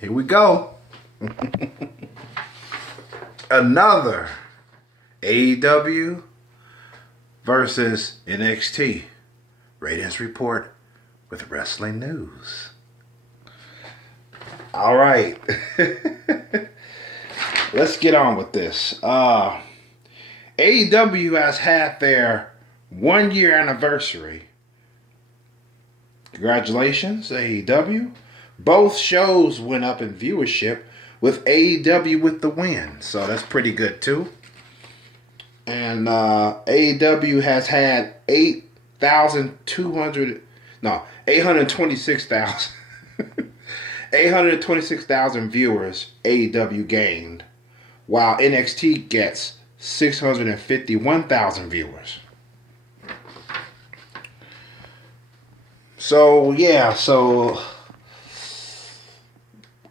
Here we go. Another AEW versus NXT ratings report with wrestling news. All right. Let's get on with this. AEW has had their 1 year anniversary. Congratulations, AEW. Both shows went up in viewership with AEW with the win. So that's pretty good too. And AEW has had 826,000 viewers AEW gained, while NXT gets 651,000 viewers. So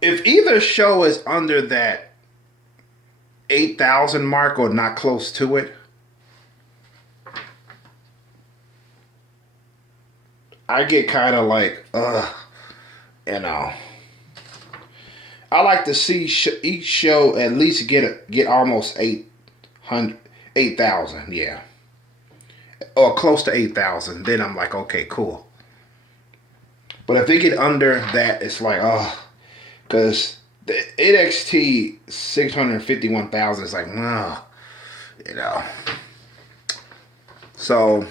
if either show is under that 8,000 mark or not close to it, I get kind of like, I like to see each show at least get almost 8,000, yeah, or close to 8,000. Then I'm like, okay, cool. But if they get under that, it's like, because the NXT 651,000 is like, So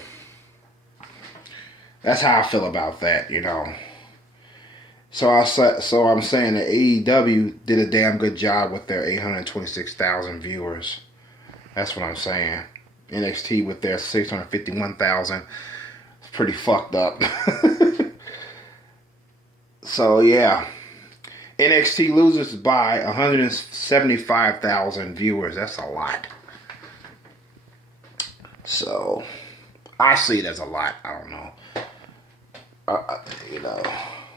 that's how I feel about that, So I'm saying that AEW did a damn good job with their 826,000 viewers. That's what I'm saying. NXT with their 651,000 is pretty fucked up. So yeah, NXT loses by 175,000 viewers. That's a lot. So I see it as a lot. I don't know.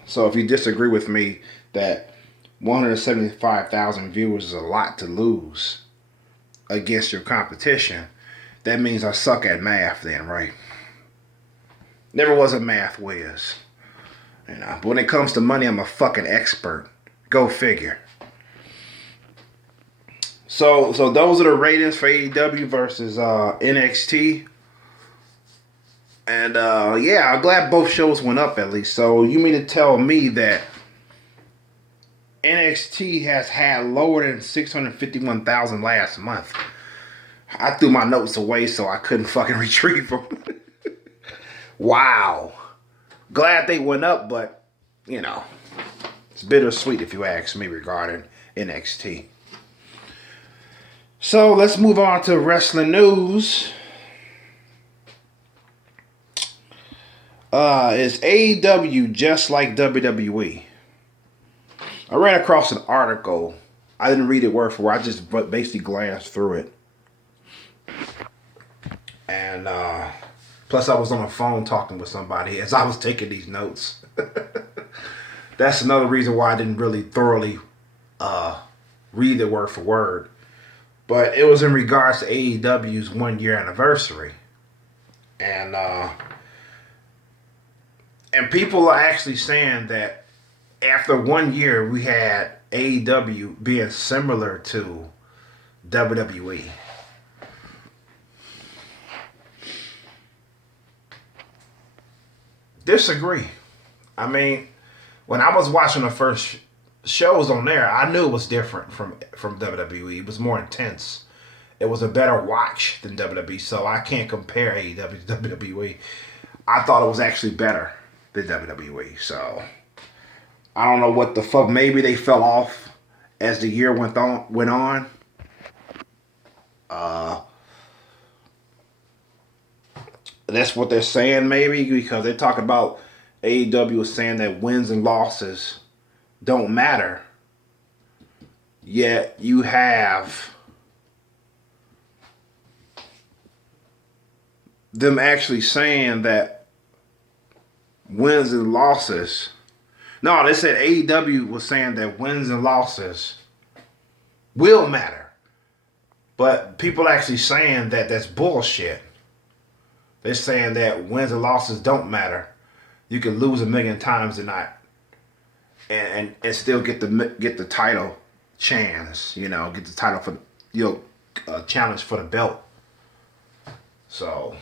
So if you disagree with me that 175,000 viewers is a lot to lose against your competition, that means I suck at math then, right? Never was a math whiz. But when it comes to money, I'm a fucking expert. Go figure. So those are the ratings for AEW versus NXT. And I'm glad both shows went up at least. So you mean to tell me that NXT has had lower than 651,000 last month? I threw my notes away so I couldn't fucking retrieve them. Wow. Glad they went up, but it's bittersweet if you ask me regarding NXT. So let's move on to wrestling news. Is AEW just like WWE? I ran across an article. I didn't read it word for word. I just basically glanced through it. And plus I was on the phone talking with somebody as I was taking these notes. That's another reason why I didn't really thoroughly read it word for word. But it was in regards to AEW's 1 year anniversary. And people are actually saying that after 1 year, we had AEW being similar to WWE. Disagree. I mean, when I was watching the first shows on there, I knew it was different from WWE. It was more intense. It was a better watch than WWE, so I can't compare AEW to WWE. I thought it was actually better than WWE, so I don't know what the fuck. Maybe they fell off as the year went on. That's what they're saying, maybe, because they talk about AEW is saying that wins and losses don't matter. Yet you have them actually saying that wins and losses. No, they said AEW was saying that wins and losses will matter. But people actually saying that that's bullshit. They're saying that wins and losses don't matter. You can lose a million times and not and still get the title chance, you know, get the title for, you know, challenge for the belt. So,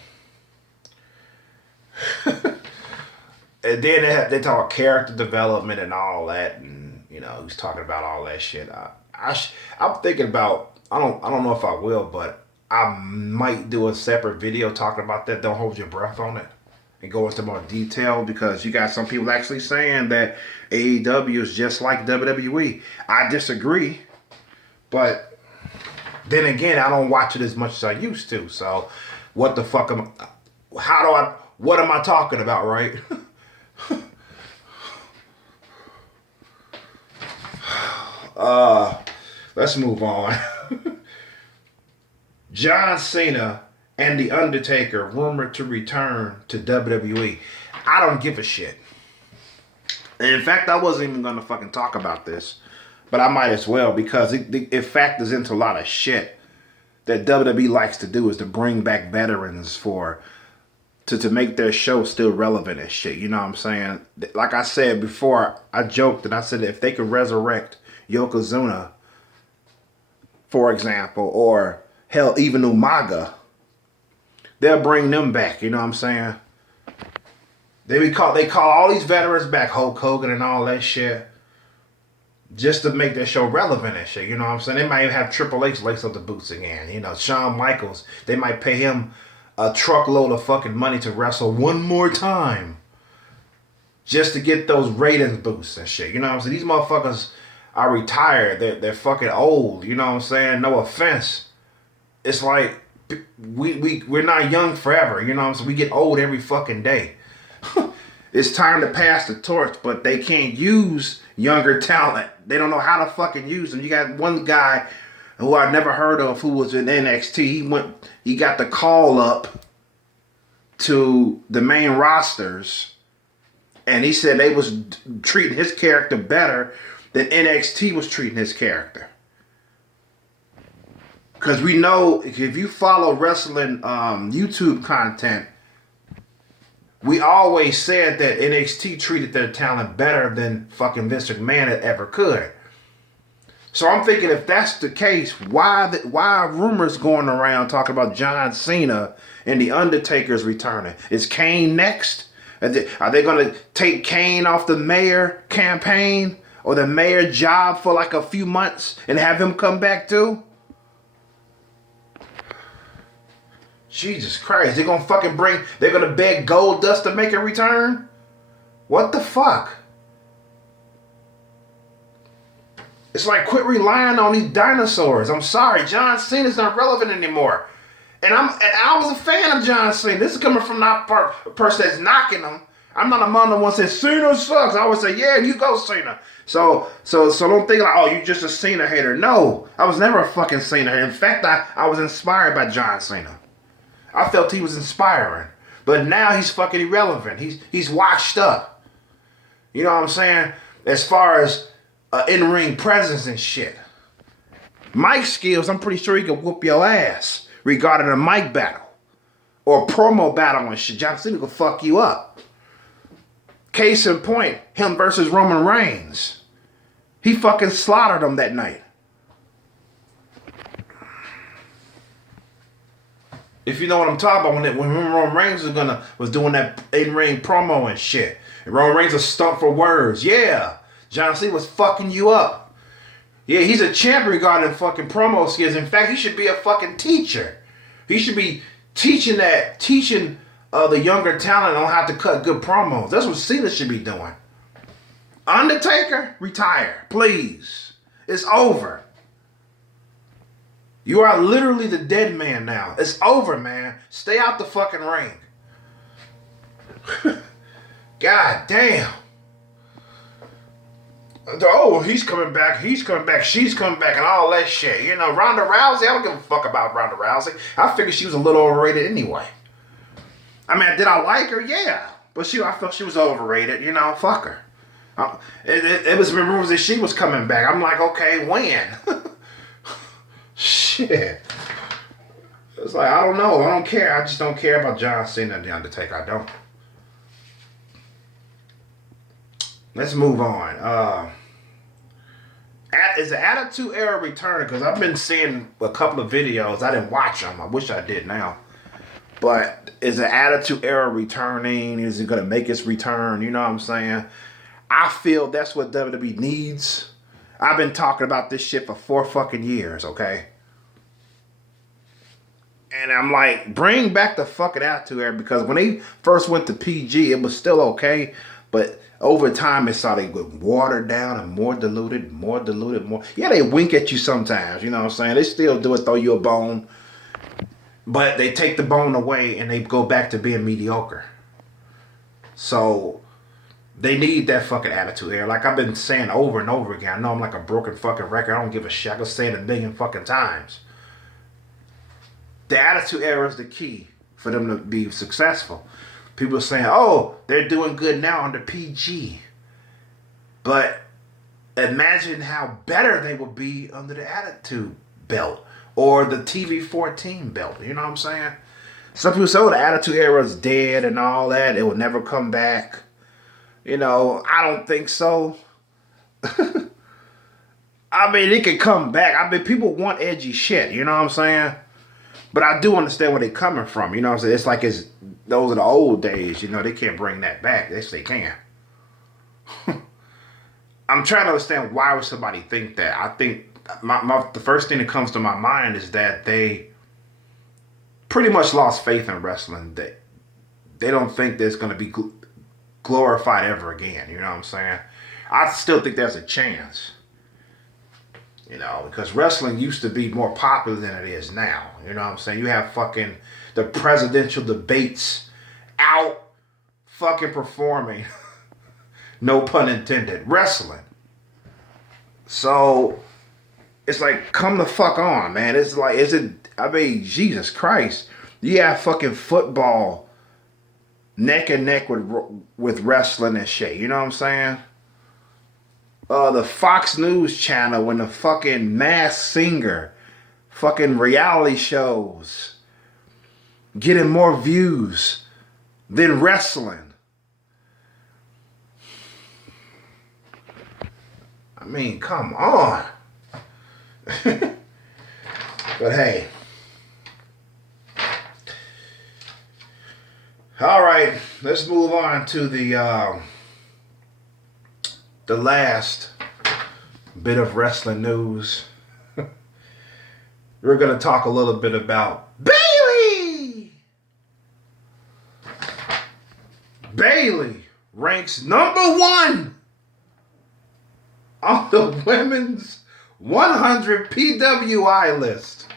and then they talk character development and all that, and you know, he's talking about all that shit. I'm thinking about, I don't know if I will, but I might do a separate video talking about that. Don't hold your breath on it. And go into more detail, because you got some people actually saying that AEW is just like WWE. I disagree, but then again, I don't watch it as much as I used to. So, what the fuck what am I talking about, right? Let's move on. John Cena and The Undertaker rumored to return to WWE. I don't give a shit. And in fact, I wasn't even going to fucking talk about this, but I might as well, because it factors into a lot of shit that WWE likes to do, is to bring back veterans to make their show still relevant and shit. You know what I'm saying? Like I said before, I joked and I said if they could resurrect Yokozuna, for example, or hell, even Umaga, they'll bring them back, you know what I'm saying? They call all these veterans back, Hulk Hogan and all that shit, just to make their show relevant and shit, you know what I'm saying? They might even have Triple H lace up the boots again, you know, Shawn Michaels, they might pay him a truckload of fucking money to wrestle one more time, just to get those ratings boosts and shit, you know what I'm saying? These motherfuckers are retired, they're fucking old, you know what I'm saying? No offense. It's like, we're not young forever, you know what I'm saying? We get old every fucking day. It's time to pass the torch, but they can't use younger talent. They don't know how to fucking use them. You got one guy who I never heard of who was in NXT. He got the call up to the main rosters, and he said they was treating his character better than NXT was treating his character. Because we know, if you follow wrestling YouTube content, we always said that NXT treated their talent better than fucking Vince McMahon ever could. So I'm thinking, if that's the case, why are rumors going around talking about John Cena and The Undertaker's returning? Is Kane next? Are they going to take Kane off the mayor campaign or the mayor job for like a few months and have him come back too? Jesus Christ, they're gonna beg Goldust to make a return? What the fuck? It's like, quit relying on these dinosaurs. I'm sorry, John Cena's not relevant anymore. And I was a fan of John Cena. This is coming from that person that's knocking him. I'm not among the ones that say Cena sucks. I always say, yeah, you go Cena. So don't think like, oh, you just a Cena hater. No, I was never a fucking Cena hater. In fact, I was inspired by John Cena. I felt he was inspiring. But now he's fucking irrelevant. He's washed up. You know what I'm saying? As far as in-ring presence and shit. Mic skills, I'm pretty sure he could whoop your ass regarding a mic battle. Or a promo battle and shit. John Cena could fuck you up. Case in point, him versus Roman Reigns. He fucking slaughtered him that night. If you know what I'm talking about, when Roman Reigns was doing that in-ring promo and shit. And Roman Reigns was stumped for words. Yeah. John Cena was fucking you up. Yeah, he's a champion regarding fucking promo skills. In fact, he should be a fucking teacher. He should be teaching the younger talent on how to cut good promos. That's what Cena should be doing. Undertaker, retire, please. It's over. You are literally the dead man now. It's over, man. Stay out the fucking ring. God damn. Oh, he's coming back, she's coming back, and all that shit. You know, Ronda Rousey, I don't give a fuck about Ronda Rousey. I figured she was a little overrated anyway. I mean, did I like her? Yeah. But I felt she was overrated. You know, fuck her. It was rumors that she was coming back. I'm like, okay, when? Shit. It's like, I don't know. I don't care. I just don't care about John Cena and The Undertaker. I don't. let's move on. Is the Attitude Era returning? Because I've been seeing a couple of videos. I didn't watch them. I wish I did now. But is the Attitude Era returning? Is it going to make its return? You know what I'm saying? I feel that's what WWE needs. I've been talking about this shit for 4 fucking years, okay? And I'm like, bring back the fucking Attitude Era, because when they first went to PG, it was still okay. But over time, it started getting watered down and more diluted, more. Yeah, they wink at you sometimes, you know what I'm saying? They still do it, throw you a bone. But they take the bone away and they go back to being mediocre. So they need that fucking Attitude Era. Like I've been saying over and over again. I know I'm like a broken fucking record. I don't give a shit. I can say it a million fucking times. The Attitude Era is the key for them to be successful. People are saying, oh, they're doing good now under PG. But imagine how better they would be under the Attitude belt or the TV-14 belt. You know what I'm saying? Some people say, oh, the Attitude Era is dead and all that. It will never come back. You know, I don't think so. I mean, it could come back. I mean, people want edgy shit. You know what I'm saying? But I do understand where they're coming from. You know what I'm saying? It's like those are the old days. You know, they can't bring that back. Yes, they can. I'm trying to understand why would somebody think that. I think the first thing that comes to my mind is that they pretty much lost faith in wrestling. They don't think there's going to be glorified ever again. You know what I'm saying? I still think there's a chance. You know, because wrestling used to be more popular than it is now. You know what I'm saying? You have fucking the presidential debates out fucking performing. No pun intended. Wrestling. So, it's like, come the fuck on, man. It's like, I mean, Jesus Christ. You have fucking football neck and neck with wrestling and shit. You know what I'm saying? The Fox News channel and the fucking Masked Singer, fucking reality shows, getting more views than wrestling. I mean, come on. But hey. All right, let's move on to the last bit of wrestling news. We're going to talk a little bit about Bayley. Bayley ranks #1 on the women's 100 PWI list.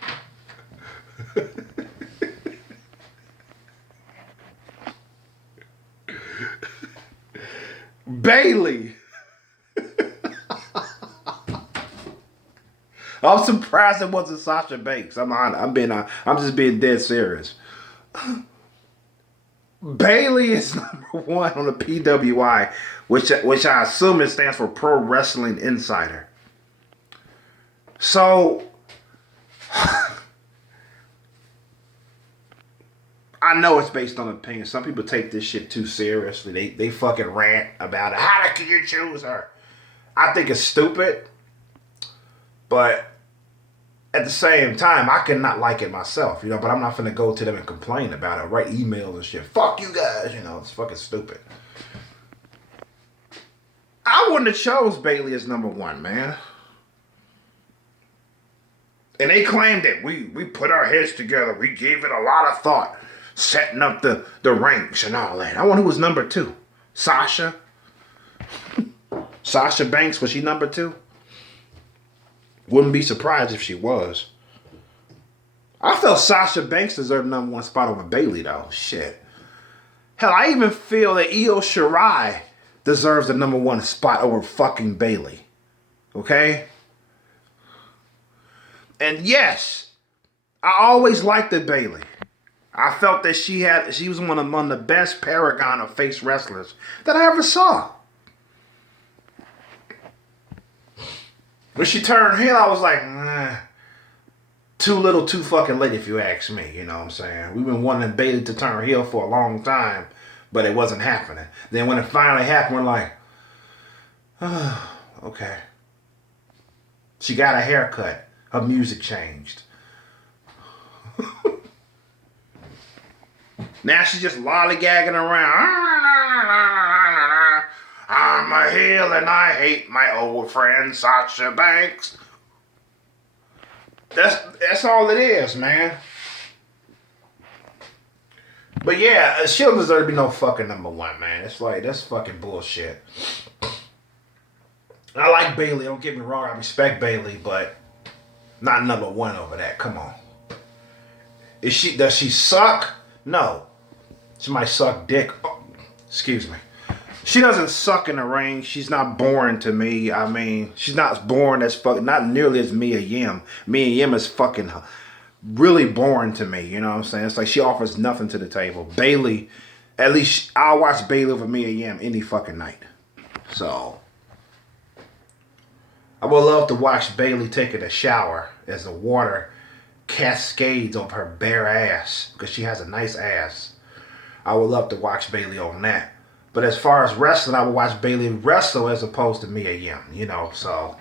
Bayley. I'm surprised it wasn't Sasha Banks. I'm just being dead serious. Bayley is #1 on the PWI, which I assume it stands for Pro Wrestling Insider. So I know it's based on opinion. Some people take this shit too seriously. They fucking rant about it. How can you choose her? I think it's stupid. But at the same time, I cannot like it myself, you know, but I'm not finna go to them and complain about it, write emails and shit. Fuck you guys, you know, it's fucking stupid. I wouldn't have chose Bayley as #1, man. And they claimed that we put our heads together. We gave it a lot of thought, setting up the ranks and all that. I wonder who was #2. Sasha? Sasha Banks, was she #2? Wouldn't be surprised if she was. I felt Sasha Banks deserved #1 spot over Bayley, though. Shit. Hell, I even feel that Io Shirai deserves the #1 spot over fucking Bayley. Okay? And yes, I always liked the Bayley. I felt that she was one of the best paragon of face wrestlers that I ever saw. When she turned heel, I was like, too little, too fucking late, if you ask me. You know what I'm saying? We've been wanting Bayley to turn heel for a long time, but it wasn't happening. Then when it finally happened, we're like, Okay. She got a haircut. Her music changed. Now she's just lollygagging around. I'm a heel and I hate my old friend Sasha Banks. That's all it is, man. But yeah, she don't deserve to be no fucking number one, man. It's like, that's fucking bullshit. I like Bayley, don't get me wrong, I respect Bayley, but not number one over that. Come on. Does she suck? No. She might suck dick. Oh, excuse me. She doesn't suck in the ring. She's not boring to me. I mean, she's not boring as fuck. Not nearly as Mia Yim. Mia Yim is fucking really boring to me. You know what I'm saying? It's like she offers nothing to the table. Bayley, at least I'll watch Bayley over Mia Yim any fucking night. So, I would love to watch Bayley taking a shower as the water cascades over her bare ass because she has a nice ass. I would love to watch Bayley on that. But as far as wrestling, I would watch Bayley wrestle as opposed to Mia Yim, you know. So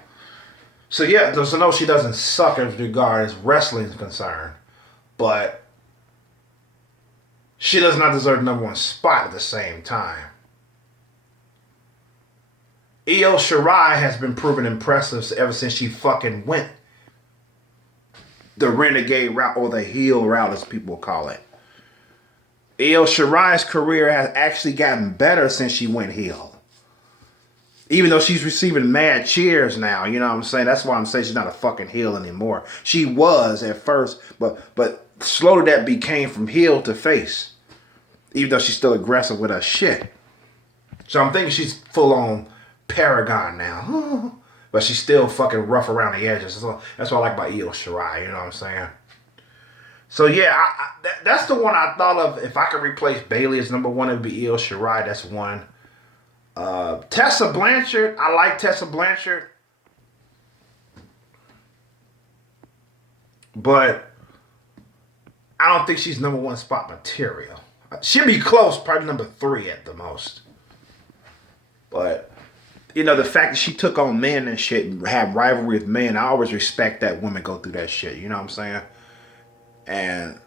yeah, so no, she doesn't suck as regard as wrestling is concerned. But she does not deserve the number one spot at the same time. Io Shirai has been proven impressive ever since she fucking went the renegade route, or the heel route as people call it. Io Shirai's career has actually gotten better since she went heel. Even though she's receiving mad cheers now, you know what I'm saying? That's why I'm saying she's not a fucking heel anymore. She was at first, but slowly that became from heel to face. Even though she's still aggressive with her shit. So I'm thinking she's full on Paragon now. But she's still fucking rough around the edges. That's what I like about Io Shirai, you know what I'm saying? So yeah, that's the one I thought of. If I could replace Bayley as number one, it would be Io Shirai. That's one. Tessa Blanchard. I like Tessa Blanchard. But I don't think she's number one spot material. She'll be close, probably number 3 at the most. But, you know, the fact that she took on men and shit and have rivalry with men, I always respect that women go through that shit. You know what I'm saying? And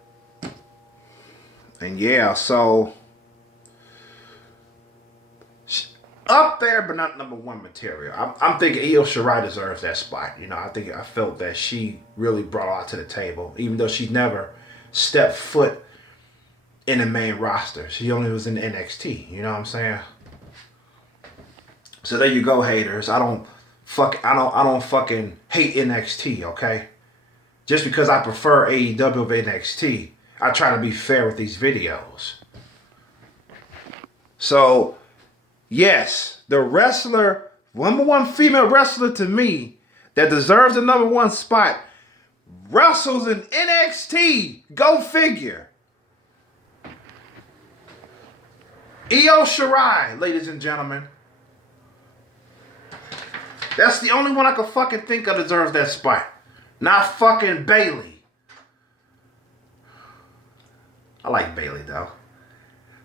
yeah, so up there, but not number one material. I'm thinking Io Shirai deserves that spot. You know, I felt that she really brought a lot to the table, even though she never stepped foot in the main roster. She only was in NXT. You know what I'm saying? So there you go, haters. I don't fucking hate NXT. Okay. Just because I prefer AEW over NXT, I try to be fair with these videos. So, yes, the wrestler, number one female wrestler to me, that deserves the number one spot, wrestles in NXT. Go figure. Io Shirai, ladies and gentlemen. That's the only one I can fucking think of deserves that spot. Not fucking Bayley. I like Bayley though.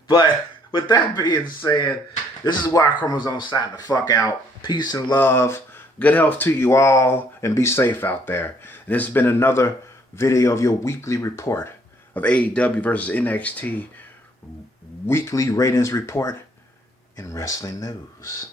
But with that being said, this is why Chromosome's signing the fuck out. Peace and love. Good health to you all. And be safe out there. And this has been another video of your weekly report of AEW versus NXT weekly ratings report in wrestling news.